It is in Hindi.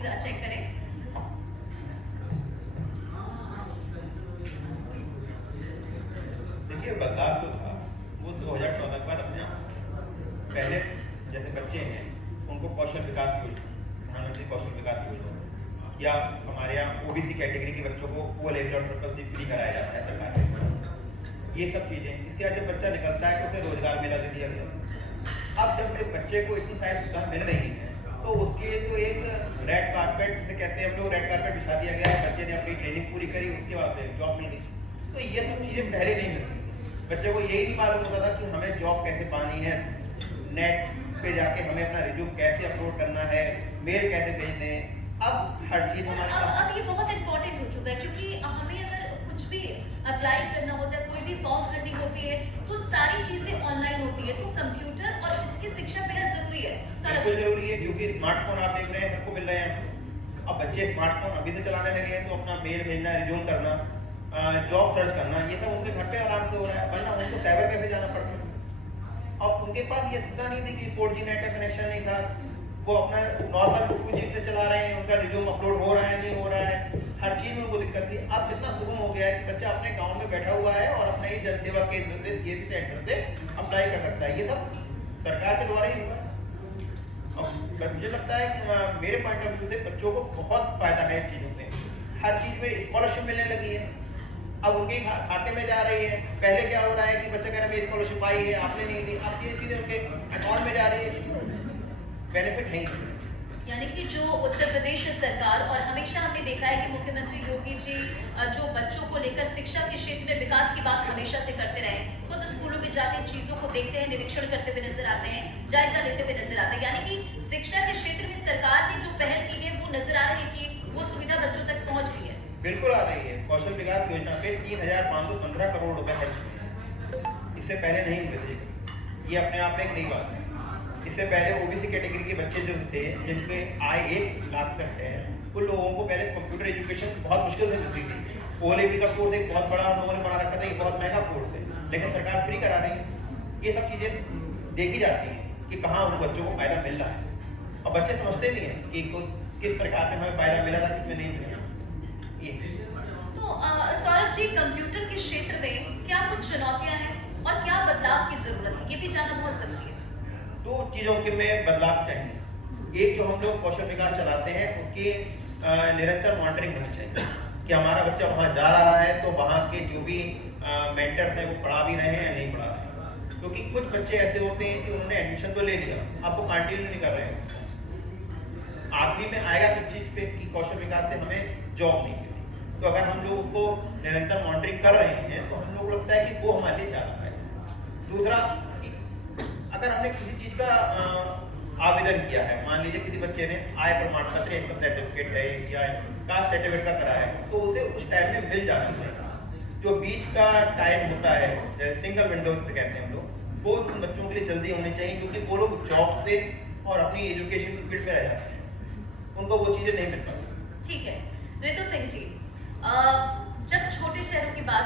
प्लीज चेक करें। देखिए, बदलाव जो था वो 2014 के बाद अपने पहले जैसे बच्चे हैं उनको कौशल विकास योजना, प्रधानमंत्री कौशल विकास योजना, या हमारे यहाँ ओबीसी कैटेगरी के बच्चों को वो लेवल और ट्रिपल सी फ्री कराया जाता है सरकार के द्वारा। ये सब चीजें, इसके बाद जब बच्चा निकलता है तो उसे रोजगार मेला दे दिया गया। अब जब एक बच्चे को इतनी सारी सुविधा मिल रही है तो उसके लिए तो एक रेड कारपेट से कहते हैं हम लोग, रेड कारपेट बिछा दिया गया है। बच्चे ने अपनी ट्रेनिंग पूरी करी, उसके बाद जॉब मिल गई। तो ये सब चीजें पहले नहीं मिलती। बच्चे को यही नहीं मालूम होता था कि हमें जॉब कैसे पानी है, नेट पे जाके हमें अपना रिज्यूम कैसे अपलोड करना है, मेल कैसे भेजने हैं। अब हर चीज अब ये बहुत इम्पोर्टेंट हो चुका है, क्योंकि हमें अगर कुछ भी अप्लाई करना होता है, कोई भी फॉर्म भरनी होती है, तो सारी चीजें ऑनलाइन होती है। तो कंप्यूटर और इसकी शिक्षा बेहद जरूरी है। बिल्कुल जरूरी है, क्योंकि स्मार्टफोन आप देख रहे हैं सबको मिल रहे हैं। अब बच्चे स्मार्टफोन अभी से चलाने लगे हैं तो अपना मेल भेजना, रिज्यूम करना, जॉब सर्च करना, ये सब उनके घर पे आराम से हो रहा है। वरना उनको साइबर कैफे जाना पड़ता है। और उनके पास ये सुविधा नहीं थी कि 4G नेट का कनेक्शन नहीं था, वो अपना नॉर्मल 2G से चला रहे हैं, उनका रिज्यूम अपलोड हो रहा है नहीं हो रहा है, हर चीज में उनको दिक्कत थी। अब कितना सुगम हो गया है कि बच्चा अपने गांव में बैठा हुआ है और अपने ही जनसेवा केंद्र से, सीएससी सेंटर से अप्लाई कर सकता है। ये सब सरकार के द्वारा ही हुआ। अब मुझे लगता है कि मेरे पॉइंट ऑफ व्यू से बच्चों को बहुत फायदा है इस चीजों से। हर चीज में स्कॉलरशिप मिलने लगी है, अब उनके खाते में जा रही है। पहले क्या हो रहा है कि बच्चा कह रहा है मेरी स्कॉलरशिप आई है, आपने नहीं दी, अब ये चीजें उनके अकाउंट में जा रही है, बेनिफिट नहीं। यानी कि जो उत्तर प्रदेश सरकार, और हमेशा हमने देखा है कि मुख्यमंत्री योगी जी जो बच्चों को लेकर शिक्षा के क्षेत्र में विकास की बात हमेशा से करते रहे, खुद स्कूलों में जाके चीजों को देखते हैं, निरीक्षण करते हुए नजर आते हैं, जायजा लेते हुए नजर आते हैं। यानी कि शिक्षा के क्षेत्र में सरकार ने जो पहल की है वो नजर आ रही है कि वो सुविधा बच्चों तक पहुंच रही है। बिल्कुल आ रही है। कौशल विकास योजना पे 3515 करोड़ रुपए खर्च हुए, इससे पहले नहीं हुए थे। ये अपने आप में एक नई बात है। इससे पहले ओबीसी कैटेगरी के बच्चे जो थे, जिनपे आय 1 लाख तक है, उन लोगों को पहले कंप्यूटर एजुकेशन बहुत मुश्किल से मिलती थी। ओ लेवल का कोर्स एक बहुत बड़ा उन लोगों ने बना रखा था, ये बहुत महंगा कोर्स है, लेकिन सरकार फ्री करा रही है। ये सब चीजें देखी जाती हैं कि कहाँ उन बच्चों को फायदा मिल रहा है, और बच्चे समझते भी हैं कि किस प्रकार से हमें फायदा मिला था, किसमें नहीं मिला। तो सौरभ जी, कंप्यूटर के क्षेत्र में क्या कुछ चुनौतियां हैं और क्या बदलाव की जरूरत है, ये भी जानना बहुत जरूरी है। दो चीजों के में बदलाव चाहिए। एक, जो हम लोग कौशल विकास चलाते हैं उसकी निरंतर मॉनिटरिंग होनी चाहिए कि हमारा बच्चा वहाँ जा रहा है तो वहाँ के जो भी मेंटर्स है वो पढ़ा भी रहे हैं या नहीं पढ़ा रहे हैं। क्योंकि कुछ बच्चे ऐसे होते हैं कि उन्होंने एडमिशन तो ले लिया, अब वो कंटिन्यू नहीं कर रहे हैं। आखिरी में आएगा किस चीज पे कि कौशल विकास से हमें जॉब नहीं मिली। तो अगर हम लोग उसको निरंतर मॉनिटरिंग कर रहे हैं तो हम लोग लगता है कि वो हमारे लिए ज्यादा है। दूसरा, अगर हमने किसी चीज का आवेदन किया है, मान लीजिए किसी बच्चे ने आय प्रमाण पत्र, इनकम सर्टिफिकेट है या कास्ट सर्टिफिकेट का करा है, तो उसे उस टाइम में मिल जाना चाहिए। जो बीच का टाइम होता है, सिंगल विंडो से कहते हैं हम लोग, वो उन बच्चों के लिए जल्दी होनी चाहिए, क्योंकि वो लोग जॉब से और अपनी एजुकेशन की फील्ड में रह जाते हैं, उनको वो चीजें नहीं मिल पाती। ठीक है, ऋतु सिंह जी, जब छोटे शहरों की बात